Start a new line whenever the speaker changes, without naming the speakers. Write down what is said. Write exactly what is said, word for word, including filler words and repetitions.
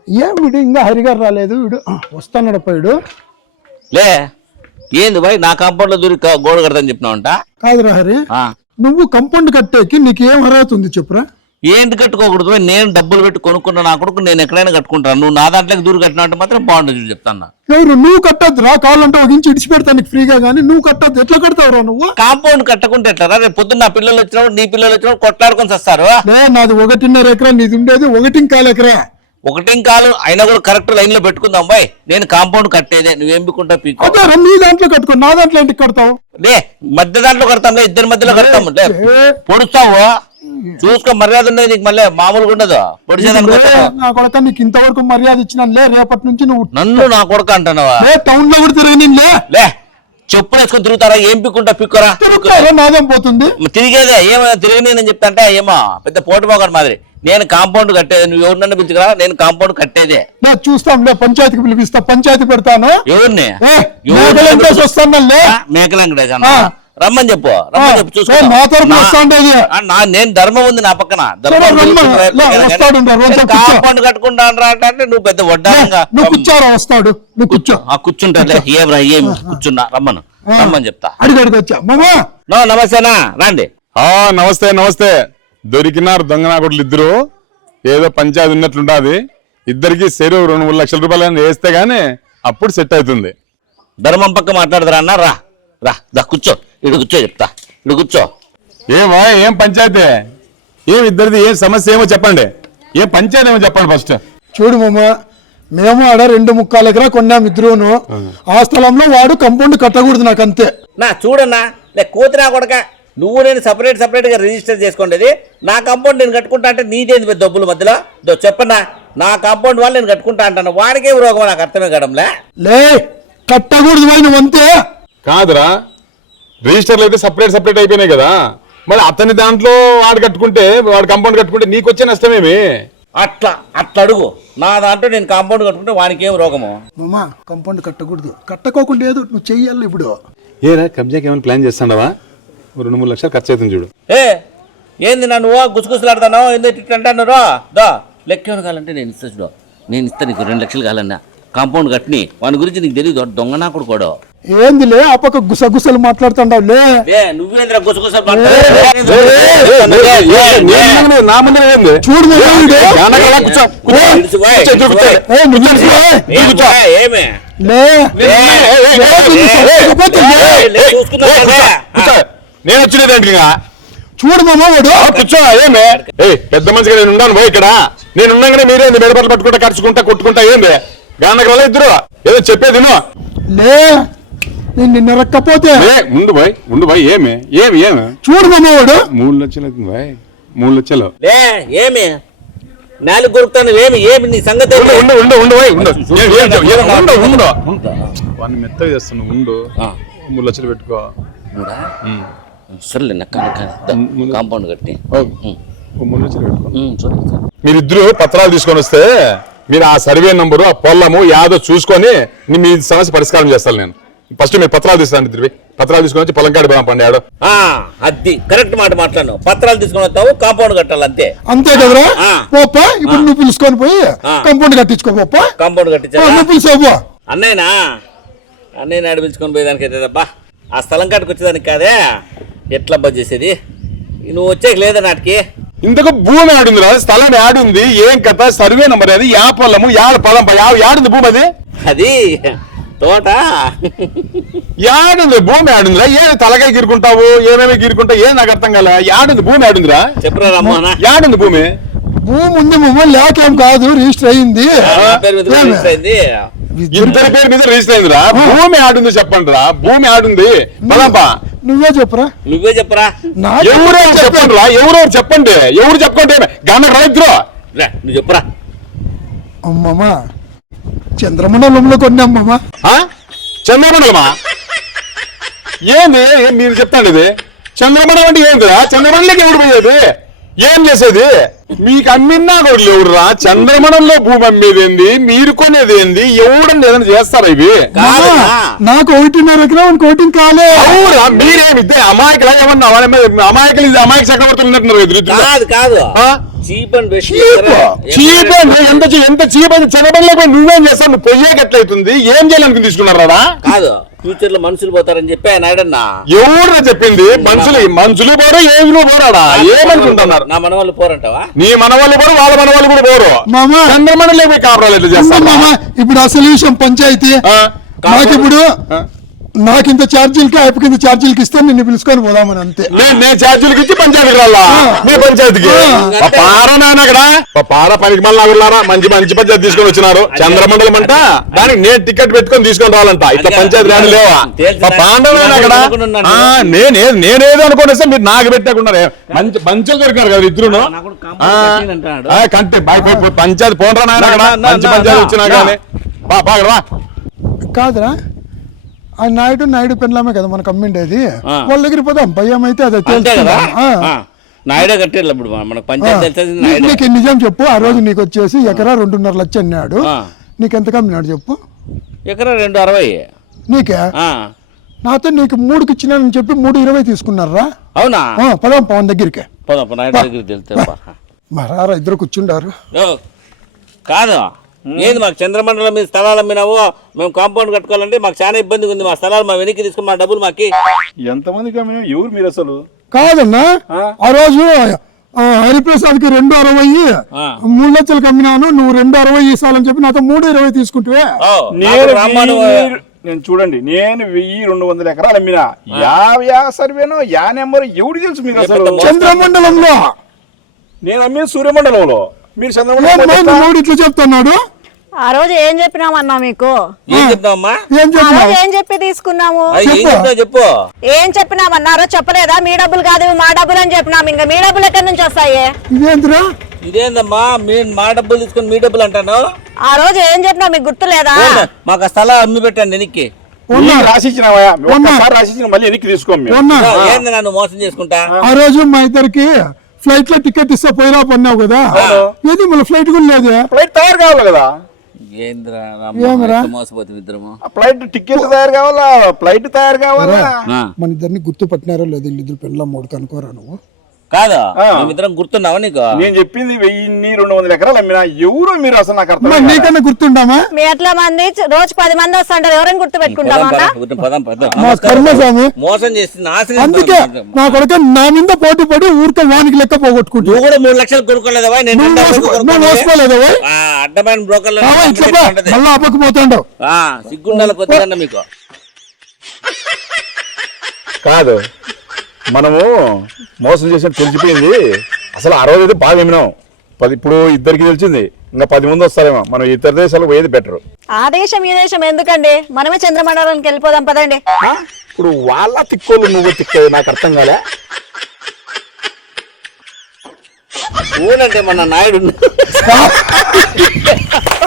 ఏం వీడు ఇంకా హరిగారు రాలేదు, వీడు వస్తాడు పోయాడు.
లే ఏంది బాయ్ నా కాంపౌండ్ లో దూరి గోడ కడతాని చెప్పినావంట?
కాదురా హరి, నువ్వు కంపౌండ్ కట్టేకి నీకు ఏం అర్హత ఉంది చెప్పురా?
ఏంటి కట్టుకోకూడదు? నేను డబ్బులు పెట్టి కొనుక్కున్నా నా కొడుకు, నేను ఎక్కడైనా కట్టుకుంటాను. నువ్వు నా దాంట్లోకి దూరు కట్టినట్టు మాత్రం బాగుంటుంది చెప్తాను.
ఎవరు నువ్వు కట్టద్దురా, కావాలంటే ఒక ఇంచు ఇడిచి పెడతానికి ఫ్రీగా, కానీ నువ్వు కట్టద్దు. ఎట్లా కడతావురా నువ్వు?
కాంపౌండ్ కట్టకుంటే ఎట్లా? రేపు పొద్దున్న నా పిల్లలు వచ్చినప్పుడు నీ పిల్లలు వచ్చినప్పుడు కొట్లాడుకొని వస్తారు.
నాది ఒకటిన్నర ఎకరా, నీది ఉండేది ఒకటి కాలు ఎకరా.
ఒకటి కాలు అయినా కూడా కరెక్ట్ లైన్ లో పెట్టుకుందాం బాయ్. నేను కాంపౌండ్ కట్టేదే, నువ్వేం బిక్కుంటా పీకో.
నీ దాంట్లో కట్టుకో, నా దాంట్లో ఎందుకు కడతావు?
లే మధ్య దాంట్లో కడతాం, లే ఇద్దరి మధ్యలో కడతాము. లే పొడుస్తావు, చూసుకో, మర్యాద ఉండేది నీకు. మళ్ళీ మామూలుగా ఉండదు పొడిచేదాన్ని.
నా కొడక నీకు ఇంతవరకు మర్యాద ఇచ్చినా లే, రేపటి నుంచి నువ్వు
నన్ను నా కొడుకు అంటున్నావా?
టౌన్ లో కూడా తిరిగి లే
లే చెప్పులు వేసుకొని తిరుగుతారా? ఏం పిక్కుంటా పిక్కురా,
నాదేం పోతుంది
తిరిగేదే. ఏమైనా తిరిగినేనని చెప్తా అంటే ఏమో పెద్ద పోటు పోగడు మాదిరి. నేను కాంపౌండ్ కట్టేది, నువ్వు ఎవరినన్నా పిలుచుకురా, నేను కాంపౌండ్ కట్టేదే.
చూస్తాం లే, పంచాయతీకి పిలిపిస్తా, పంచాయతీ పెడతాను.
ఎవరిని?
వస్తాను
మేకలంకటేశ్ రమ్మని చెప్పు, రమ్మని చెప్పు, చూసుకో. నేను ధర్మం ఉంది నా పక్కన. కాంపౌండ్ కట్టుకుంటా అంటే నువ్వు పెద్ద వడ్డారంగా
కూర్చోరా, వస్తాడు. నువ్వు కూర్చో.
కూర్చుంటా ఏం ఏం కూర్చున్నా, రమ్మను రమ్మని చెప్తా.
అడిగి అడిగి వచ్చా
నో నమస్తేనా, రండి.
నమస్తే నమస్తే. దొరికినారు దొంగ నా కొడులు ఇద్దరు. ఏదో పంచాయతీ ఉన్నట్లుంటది. ఇద్దరికి చెరువు రెండు మూడు లక్షల రూపాయలు వేస్తే గానీ అప్పుడు సెట్ అవుతుంది.
ధర్మం పక్క మాట్లాడదురా అన్న. రా రా దా కూర్చో, ఇడు కూర్చో చెప్తా, ఇడు కూర్చో.
ఏమో ఏం పంచాయతీ, ఏం ఇద్దరిది ఏం సమస్య ఏమో చెప్పండి. ఏం పంచాయతీ ఏమో చెప్పండి ఫస్ట్.
చూడు మామ, మేము ఆడ రెండు ముక్కాలు ఎకరా కొన్నాం ఇద్దరును. ఆ స్థలంలో వాడు కంపౌండ్ కట్టకూడదు నాకు, అంతే.
నా చూడన్నా, లే కూతురా కొడక, నువ్వు నేను సపరేట్ సపరేట్ గా రిజిస్టర్ చేసుకోండి. నా కాంపౌండ్ నేను కట్టుకుంటా అంటే నీదేంది పెద్ద డబ్బుల మధ్యలో? చెప్పన్నా, నా కాంపౌండ్ వాళ్ళు నేను కట్టుకుంటా అంటాను. వాడికేం రోగం నాకు అర్థమే కావడంలే.
లే కట్టకూడదు వాడిని, అంతే.
కాదురా, రిజిస్టర్లు అయితే సపరేట్ సపరేట్ అయిపోయినాయి కదా. మరి అతని దాంట్లో వాడు కట్టుకుంటే, వాడు కాంపౌండ్ కట్టుకుంటే నీకు వచ్చే నష్టమేమి?
అట్లా అట్లా అడుగు. నా దాంట్లో నేను కాంపౌండ్ కట్టుకుంటే వానికి ఏం రోగము?
మామా కాంపౌండ్ కట్టకూడదు, కట్టుకోకుండా ఏదో నువ్వు చెయ్యాలి. ఇప్పుడు
ఏరా కబ్జాకి ఏమైనా ప్లాన్ చేస్తాడవా? రెండు మూడు లక్షలు ఖర్చు అవుతుంది చూడు.
ఏ ఏంది నన్ను గుసగుసలాడుతాను? ఎందుకు ఇట్లా అంటున్నారో? దా లెక్క కావాలంటే నేను ఇస్తా చూడు, నేను ఇస్తా నీకు రెండు లక్షలు కావాలన్నా. కాంపౌండ్ కట్టిని వాని గురించి నీకు తెలియదు, దొంగ నా కొడుకోడు.
ఏందిలే ఆ పక్క గుసగుసలు మాట్లాడుతుండవు. లే
నువ్వేంద్ర గుసగుసలు
నేను వచ్చినదేంటి?
చూడు మామ, వాడు
కూర్చో. ఏమే పెద్ద మనిషిగా నేను ఉన్నాను పోయి ఇక్కడ. నేను ఉన్నాగానే మీరేంది మెడపట్లు పట్టుకుంటా ఖర్చుకుంటా కొట్టుకుంటా ఏంది? గానకరాల ఇద్దరు ఏదో చెప్పేది
లే. నేను నిన్న రక్కపోతే
ఉండు బాయ్, ఉండు బాయ్. ఏమి ఏమి ఏమి
చూడు మామ, వాడు
మూడు లక్షలు అవుతుంది బాయ్, మూడు లక్షలు.
ఏమి నాలుగు కొడుకుతాను? ఏమి ఏమి నీ సంగతి?
ఉండు ఉండు ఉండు బాయ్, ఉండు ఉండు. వాడిని మెత్తగా చేస్తున్నావు. ఉండు, మూడు లక్షలు పెట్టుకో.
సర్లే కాంపౌండ్ కట్టి
మూడు లక్షలు పెట్టుకో. మీరిద్దరు పత్రాలు తీసుకొని వస్తే మీరు ఆ సర్వే నంబరు ఆ పొల్లము యాదో చూసుకొని మీ సమస్య పరిష్కారం చేస్తాను. నేను ఫస్ట్ మీరు పత్రాలు తీస్తాను. ఇద్దరు పత్రాలు తీసుకొని వచ్చి పొలం కాడి పండి ఆడు.
అది కరెక్ట్ మాట మాట్లాడు. పత్రాలు తీసుకొని వస్తావు, కాంపౌండ్ కట్టాలి, అంతే.
అంతే కదరా పోప్ప. ఇప్పుడు నువ్వు పిలుచుకొని పోయి కాంపౌండ్ కట్టించుకో పోప్ప.
కాంపౌండ్ కట్టించా అన్నయ్యనా? అన్నయ్య నాడు పిలుచుకొని పోయేదానికి అయితే బా, ఆ స్థలం కాడికి వచ్చేదానికి కాదే. ఎట్లా బా చేసేది? నువ్వు వచ్చేకి లేదా నాటికి?
ఇంతకు భూమి ఆడుందిరా, స్థలం ఆడుంది. ఏం కథ? సర్వే నంబర్ అది, యా పొలము యాడ పొలం యాడుంది భూమి? అది
అది తోట
యాడుంది భూమి ఆడుందిరా. ఏ తలకాయ గీరుకుంటావు, ఏమేమి గీరుకుంటావు? ఏం నాకు అర్థం కాలే. యాడుంది భూమి ఆడుందిరా?
చెప్పరా రమ్మా.
యాడుంది భూమి?
భూమి ఉంది మామ, లేకేం కాదు, రిజిస్టర్ అయింది.
ఇద్దరి పేరు మీద రిజిస్టర్ అయిందిరా. భూమి ఆడుంది చెప్పండి రా. భూమి ఆడుంది పదంపా.
నువ్వే చెప్పరా.
నువ్వే చెప్పరా.
ఎవరెవరు చెప్పండి రా, ఎవరెవరు చెప్పండి. ఎవరు చెప్పండి గన రైతురు
నువ్వు చెప్పరా.
అమ్మమ్మా చంద్రమండలంలో కొన్నామ్మా.
చంద్రమండలమా? ఏంది మీరు చెప్తాండి ఇది? చంద్రమండలం అంటే ఏందిరా? చంద్రమండలికి ఎవరు పోయేది? ఏం చేసేది? మీకు అమ్మినా కూడా ఎవరురా? చంద్రమండలంలో భూమి అమ్మేది ఏంది, మీరు కొనేది ఏంది? ఎవడని ఏదైనా చేస్తారా ఇవి?
నాకు ఒకటిన్నర ఎకరా ఒకటి కాలే.
అవురా, మీరేమి అమాయకులు ఏమన్నా? అమాయకులు ఇది అమాయక చక్రవర్తులు ఉన్నట్టున్నారు.
కాదు కాదు, చీప్ అండ్ బెస్ట్
చీప్ అంటే ఎంత చీ- ఎంత చీప్ అయితే చదవలేకపోయి నువ్వేం చేస్తావు? నువ్వు పొయ్యేకి ఎట్లయితుంది? ఏం చేయాలనుకుని తీసుకున్నారా?
కాదు ఫ్యూచర్ లో మనుషులు పోతారని చెప్పి ఆయన నాయుడన్నా
ఎవరు చెప్పింది? మనుషులు మనుషులు పోరు, ఏమి పోరాడా? ఏమనుకుంటున్నారు?
నా మన వాళ్ళు పోరంటావా?
నీ మన వాళ్ళు పోరు, వాళ్ళ మన వాళ్ళు కూడా పోరు.
మామ
చంద్రమండలి పోయి కాపురాలు ఎట్లా చేస్తాం?
మామ ఇప్పుడు అసలు విషయం పంచాయతీ నాకు ఇప్పుడు నాకు ఇంత ఛార్జీలకి అయిపు కింద ఛార్జీలకి ఇస్తే నిన్ను పిలుచుకొని పోదామని అంతే.
నేను ఛార్జీలకి ఇచ్చి పంచాయతీకి రాలా? నీ పంచాయతీకి పారనాయన అక్కడ పార పనికి మళ్ళీ వెళ్ళారా? మంచి మంచి పంచాయతీ తీసుకొని వచ్చినారు. చంద్రమండలం అంట, దానికి నేను టికెట్ పెట్టుకొని తీసుకొని రావాలంట. ఇట్లా పంచాయతీ రాని లేవా? పాండవైనా అక్కడ నేనే నేనేదో అనుకోనేస్తే మీరు నాకు పెట్టాకున్నారు. మంచి మంచిగా దొరికారు కదా ఇద్దరును. కంటి పంచాయతీ పోనరా నాయన అక్కడ మంచి పంచాయతీ వచ్చినా కానీ బాగా
కాదురా ఆ నాయుడు నాయుడు పెళ్ళామే కదా మనకు అమ్మిండేది. వాళ్ళ దగ్గర పోదాం భయం అయితే అదే తెలుసు.
నాయుడే కట్టారు ఇప్పుడు మనకు పంచాయతీ తెలిసింది.
నీకు నిజం చెప్పు, ఆ రోజు నీకు వచ్చేసి ఎకరా రెండున్నర లక్ష అన్నాడు. నీకు ఎంత కమ్మినాడు చెప్పు?
ఎకరా రెండు అరవై.
నీకే నాతో నీకు మూడుకి ఇచ్చినానని చెప్పి మూడు ఇరవై తీసుకున్నారా?
అవునా?
పదాం పవన్ దగ్గరికి.
పోదాం నాయుడు దగ్గరికి తెలుస్తా.
మరారా ఇద్దరు కూర్చుండారు.
కాదు ఏంది మాకు చంద్రమండలం మీద స్థలాలు అమ్మినావు, మేము కాంపౌండ్ కట్టుకోవాలంటే మాకు చాలా ఇబ్బందిగా ఉంది. మా స్థలాలు మా వెనక్కి తీసుకుని మా డబ్బులు మాకి.
ఎంతమందికి అమ్మినా? ఎవరు మీరు అసలు?
కాదన్నా ఆ రోజు హరిప్రసాద్ కి రెండు అరవై మూడు లక్షలకు అమ్మినాను, నువ్వు రెండు అరవై ఇస్తాలని చెప్పి నాతో మూడు ఇరవై తీసుకుంటే
నేను చూడండి, నేను వెయ్యి రెండు వందల ఎకరాలు అమ్మినా. యా యా సర్వేనో యా నెంబర్ ఎవడు తెలుసు మీకు అసలు?
చంద్రమండలంలో
నేను అమ్మిన సూర్యమండలంలో. మీరు
చంద్రమండలం ఇట్లా చెప్తున్నాడు.
ఆ రోజు ఏం చెప్పినామన్నా మీకు?
ఏం చెప్తామమ్మా?
ఏం
ఆ
చెప్పినావు?
రోజు ఏం చెప్పి తీసుకున్నాము?
ఏం చెప్తావు చెప్పు.
ఏం చెప్పినామన్నారో చెప్పలేదా? మీ డబ్బులు కాదు మా డబ్బులు అని చెప్పినాము. ఇంకా మీ డబ్బులు ఎక్కడి నుంచి వస్తాయి?
ఇదేంద్రా
ఇదేందమ్మా మీ మా డబ్బులు తీసుకుని మీ డబ్బులు అంటాను?
ఆ రోజు ఏం చెప్పినా మీకు గుర్తు లేదా?
మాకు ఆ స్థలం అమ్మి పెట్టండి వెనక్కి.
రాసిచ్చిన మళ్ళీ వెనక్కి తీసుకోండి.
ఏంది నన్ను మోసం చేసుకుంటా?
ఆ రోజు మా ఇద్దరికి ఫ్లైట్ లో టికెట్ ఇస్తే పోయిరా పన్నావు కదా, ఏది మళ్ళీ ఫ్లైట్ కూడా లేదు.
ఫ్లైట్ తయారు కావాలి కదా?
ఏంద్రా మోసపోతుంది ఇద్దరము.
ఫ్లైట్ టికెట్ తయారు కావాలా? ఫ్లైట్ తయారు కావాలా?
మన ఇద్దరిని గుర్తు పట్టినారో లేదు ఇద్దరు పెళ్ళ మూడు కనుకోరా నువ్వు?
కాదు మేమిద్దరం గుర్తున్నావా నీకు?
నేను చెప్పింది వెయ్యి రెండు వందల ఎకరాలు అమ్మినా. ఎవరు మీరు అసలు? నాకు అర్థం.
నీకన్నా గుర్తుండామా?
మీ ఎట్లా మంది రోజు పది మంది వస్తుంటారు, ఎవరైనా గుర్తు పెట్టుకుంటామా?
మోసం చేసి నాశనం.
అందుకే నా కొడుకు నా మీద పోటీ పడి ఊరికే వానికి లెక్క పోగొట్టుకుంటూ.
నువ్వు కూడా మూడు లక్షలు కొనుక్కోలేదా?
మోసుకోలేదా?
అడ్డమైన బ్రోకర్లు
మళ్ళీ అప్పకపోతాండవు.
సిగ్గుండాల కొద్దిగా మీకు.
కాదు మనము మోసం చేసినట్టు తెలిసిపోయింది. అసలు ఆ రోజు అయితే బాగా ఏమినాం. పది ఇప్పుడు ఇద్దరికి తెలిసింది, ఇంకా పది మంది వస్తారేమో. మనం ఇతర దేశాలకు పోయేది బెటర్.
ఆ దేశం ఈ దేశం ఎందుకండి, మనమే చంద్రమండలానికి వెళ్ళిపోదాం పదండి.
ఇప్పుడు వాళ్ళ తిక్కోళ్ళు నువ్వు తిక్కేది నాకు అర్థం కాలే.
ఊనంటే మన నాయుడు